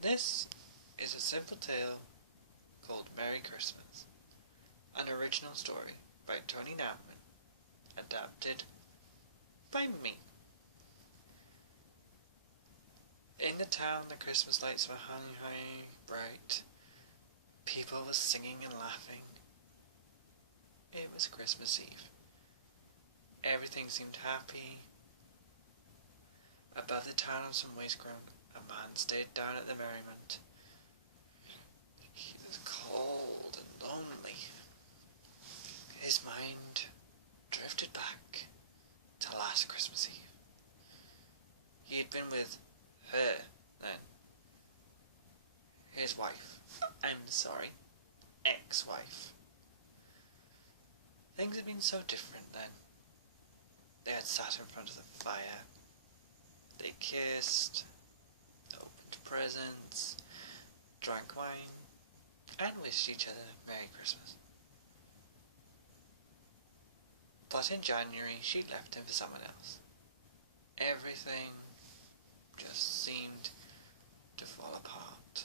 This is a simple tale called Merry Christmas, an original story by Tony Knapman, adapted by me. In the town the Christmas lights were hung high bright. People were singing and laughing. It was Christmas Eve. Everything seemed happy. Above the town on some waste ground, a man stared down at the merriment. He was cold and lonely. His mind drifted back to last Christmas Eve. He had been with her then. His wife. Ex-wife. Things had been so different then. They had sat in front of the fire. They kissed, opened presents, drank wine, and wished each other Merry Christmas. But in January she left him for someone else. Everything just seemed to fall apart.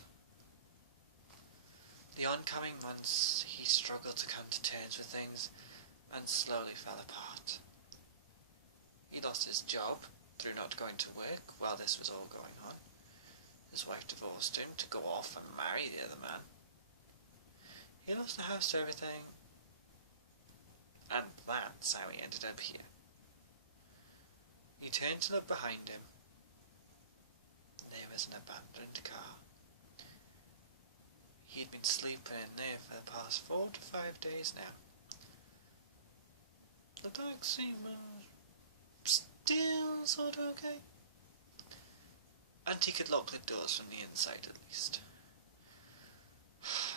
The oncoming months he struggled to come to terms with things and slowly fell apart. He lost his job through not going to work while this was all going on. His wife divorced him to go off and marry the other man. He lost the house to everything, and that's how he ended up here. He turned to look behind him. There was an abandoned car. He'd been sleeping in there for the past 4 to 5 days now. The taxi was still sort of okay, and he could lock the doors from the inside at least.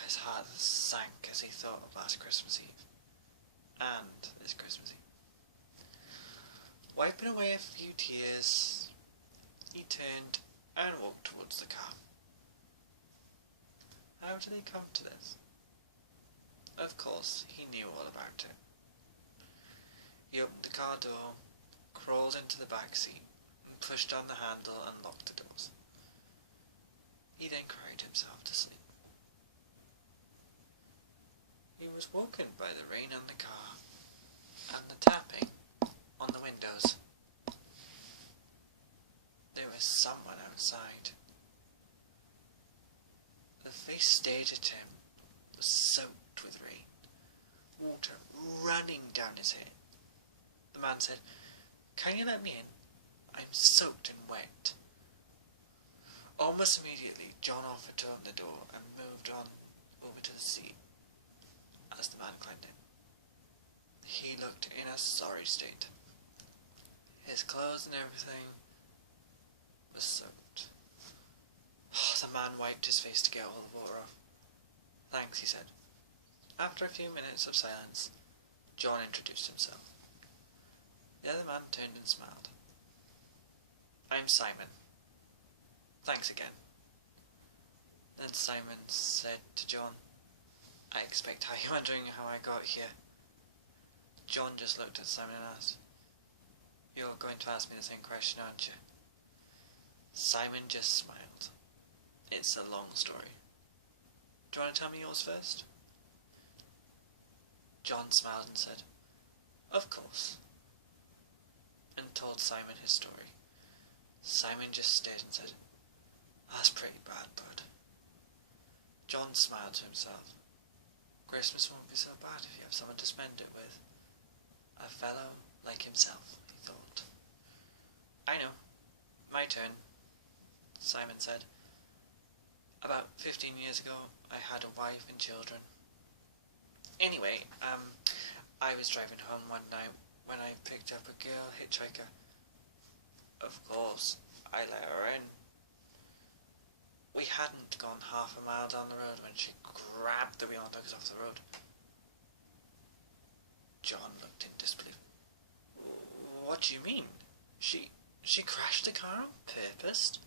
His heart sank as he thought of last Christmas Eve, and this Christmas Eve. Wiping away a few tears, he turned and walked towards the car. How did he come to this? Of course, he knew all about it. He opened the car door, crawled into the back seat, and pushed on the handle and locked the doors. He then cried himself to sleep. He was woken by the rain on the car and the tapping on the windows. There was someone outside. The face stared at him was soaked with rain, water running down his head. The man said, "Can you let me in? I'm soaked and wet." Almost immediately, John offered to open the door and moved on over to the seat as the man climbed in. He looked in a sorry state. His clothes and everything was soaked. The man wiped his face to get all the water off. "Thanks," he said. After a few minutes of silence, John introduced himself. The other man turned and smiled. "I'm Simon. Thanks again." Then Simon said to John, "I expect you're wondering how I got here." John just looked at Simon and asked, "You're going to ask me the same question, aren't you?" Simon just smiled. "It's a long story. Do you want to tell me yours first?" John smiled and said, "Of course," and told Simon his story. Simon just stared and said, "That's pretty bad, bud." John smiled to himself. Christmas won't be so bad if you have someone to spend it with. A fellow like himself, he thought. "I know. My turn," Simon said. "About 15 years ago, I had a wife and children. Anyway, I was driving home one night when I picked up a girl hitchhiker. Of course, I let her in. We hadn't gone half a mile down the road when she grabbed the wheel and took us off the road." John looked in disbelief. "What do you mean? She crashed the car on purpose?"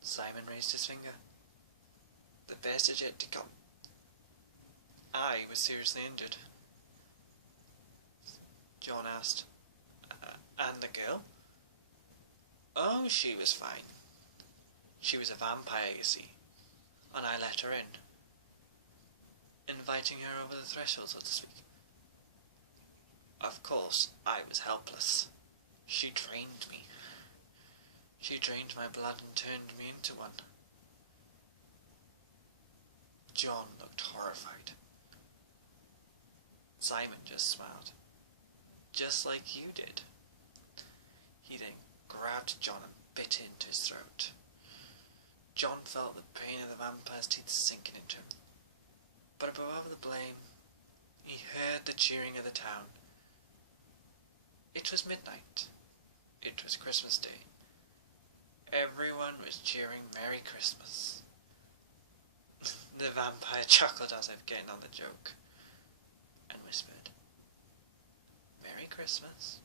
Simon raised his finger. "The best is yet to come. I was seriously injured." John asked, "And the girl?" "Oh, she was fine. She was a vampire, you see, and I let her in, inviting her over the threshold, so to speak. Of course, I was helpless. She drained me. She drained my blood and turned me into one. John looked horrified. Simon just smiled, just like you did. He then grabbed John and bit into his throat. John felt the pain of the vampire's teeth sinking into him. But above the blame, he heard the cheering of the town. It was midnight. It was Christmas Day. Everyone was cheering Merry Christmas. The vampire chuckled as if getting on the joke, and whispered, Merry Christmas.